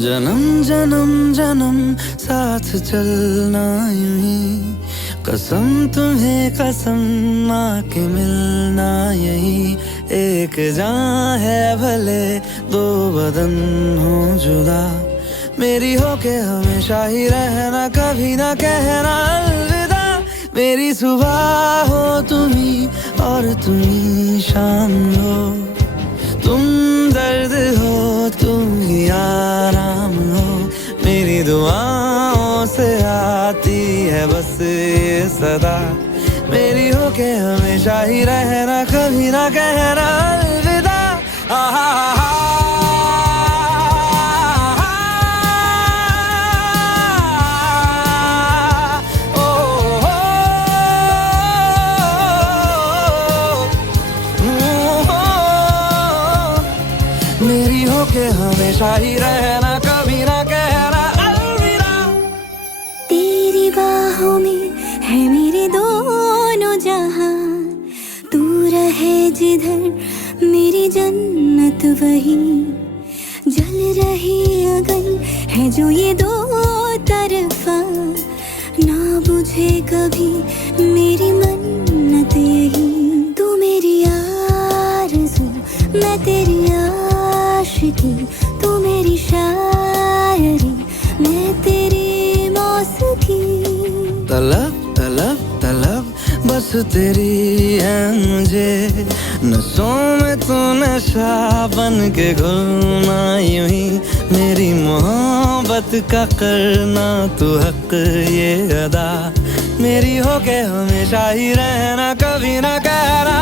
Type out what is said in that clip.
जन्म जन्म जन्म साथ चलना यूं ही, कसम तुम्हें कसम माँ के मिलना यही। एक जान है भले दो बदन हो जुदा, मेरी हो के हमेशा ही रहना, कभी ना कहना अलविदा। मेरी सुबह हो तुम्ही और तुम्ही शाम हो, तुम दर्द हो तुम ही आराम हो। मेरी दुआओं से आती है बस ये सदा, मेरी हो के हमेशा ही रहना, कभी ना कहना अलविदा। मेरी हो के हमेशा ही रहना, कभी ना कहना अलविदा। तेरी बाहों में है मेरे दोनों जहां, तू रहे जिधर मेरी जन्नत वही। जल रही अगन है जो ये दो तरफा, ना बुझे कभी मेरी मन्नत यही। तू मेरी आरज़ू मैं तेरी आशिकी, तू मेरी शायरी मैं तेरी मौसीकी। तलब तलब तलब बस तेरी है मुझे, नसों में तू नशा बन के घुलना यूं ही। मेरी मोहब्बत का करना तू हक ये अदा, मेरी हो के हमेशा ही रहना, कभी ना कहना।